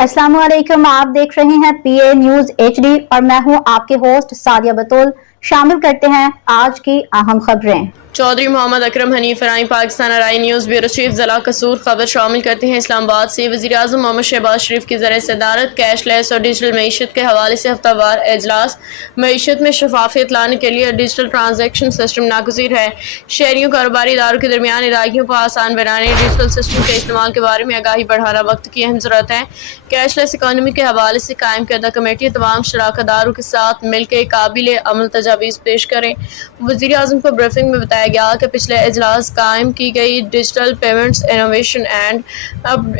अस्सलाम वालेकुम, आप देख रहे हैं पीए न्यूज HD और मैं हूं आपके होस्ट सादिया बतूल। शामिल करते हैं आज की अहम खबरें। चौधरी मोहम्मद अकरम हनीफ राई पाकिस्तान राई न्यूज़ ब्यूरो चीफ ज़िला कसूर खबर शामिल करते हैं। इस्लामाबाद से वज़ीर आज़म मोहम्मद शहबाज शरीफ की ज़रिए सदारत कैशलेस और डिजिटल मईशत के हवाले से हफ्तावार एजलास। मईशत में शफाफियत लाने के लिए डिजिटल ट्रांजेक्शन सिस्टम नागुज़ीर है। शहरियों कारोबारी इदारों के दरमियान अदायगियों को आसान बनाने डिजिटल सिस्टम के इस्तेमाल के बारे में आगाही बढ़ाना वक्त की अहम ज़रूरत है। कैशलेस इकॉनमी के हवाले से कायम करदा कमेटी तमाम शराकतदारों के साथ मिलकर काबिल अमल तजावीज़ पेश करें। वज़ीर आज़म को ब्रीफिंग में बताया गया कि पिछले इजलास कायम की गई digital payments innovation and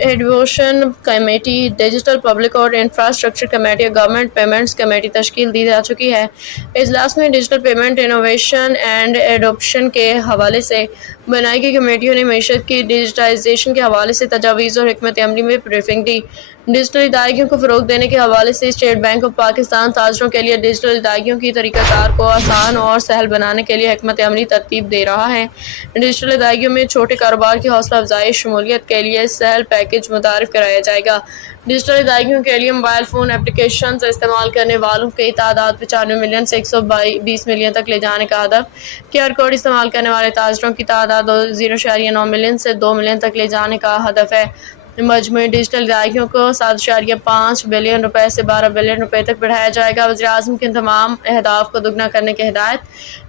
adoption committee, digital public और इंफ्रास्ट्रक्चर कमेटी और गवर्नमेंट पेमेंट्स कमेटी तश्कील दी जा चुकी है। इजलास में digital payment innovation and adoption के हवाले से बनाई गई कमेटियों ने मईशत की डिजिटाइजेशन के हवाले से तजावीज़ और हिकमत अमली में ब्रीफिंग दी। डिजिटल अदायगियों को फ़रोग़ देने के हवाले से स्टेट बैंक ऑफ पाकिस्तान ताजरों के लिए डिजिटल अदायगियों की तरीक़ाकार को आसान और सहल बनाने के लिए हिकमत अमली तरतीब दे रहा है। डिजिटल अदायगियों में छोटे कारोबार की हौसला अफजाई शमूलियत के लिए सहल पैकेज मुतारिफ कराया जाएगा। डिजिटल अदायगियों के लिए मोबाइल फ़ोन एप्लीकेशन इस्तेमाल करने वालों की तादाद 95 मिलियन से 120 मिलियन तक ले जाने का हदफ। QR कोड इस्तेमाल करने वाले ताजरों की तादाद 0.9 मिलियन से 2 मिलियन तक ले जाने का हदफ है। मजमूई डिजिटल अदायगियों को 7.5 बिलियन रुपए से 12 बिलियन रुपए तक बढ़ाया जाएगा। वज़ीर आज़म के तमाम अहदाफ को दुगना करने की हिदायत।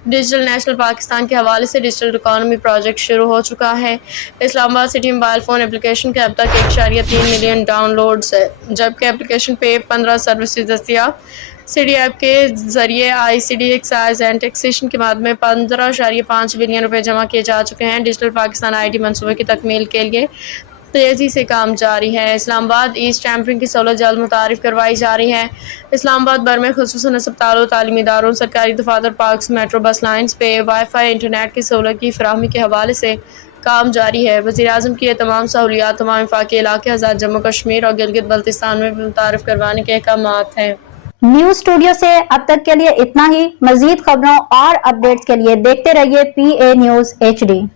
डिजिटल नेशनल पाकिस्तान के हवाले से डिजिटल इकॉनमी प्रोजेक्ट शुरू हो चुका है। Islamabad city mobile phone application के अब तक 1.3 मिलियन डाउनलोड्स है, जबकि एप्लीकेशन पे 15 सर्विसेज दस्तियाब। सिटी ऐप के जरिए ICD एक्साइज एंड टैक्सेशन के माध्यम में 15.5 बिलियन रुपए जमा किए जा चुके हैं। डिजिटल पाकिस्तान ID मनसूबे की तकमील के लिए तेज़ी से काम जारी है। इस्लामाबाद ईस्ट टैंपरिंग की सहूलत जल्द मुतारिफ करवाई जा रही है। इस्लामाबाद भर में खुसूसन अस्पतालों, तालीमी इदारों, सरकारी दफातर, पार्क्स, मेट्रो बस लाइन्स पे वाईफाई इंटरनेट की सहूलत की फराहमी के हवाले से काम जारी है। वज़ीर आज़म की ये तमाम सहूलियात तमाम वफाकी इलाके आज़ाद जम्मू कश्मीर और गिलगित बल्तिस्तान में भी मुतारिफ करवाने के अहकामात हैं। न्यूज स्टूडियो से अब तक के लिए इतना ही। मजीद खबरों और अपडेट्स के लिए देखते रहिए PA न्यूज HD।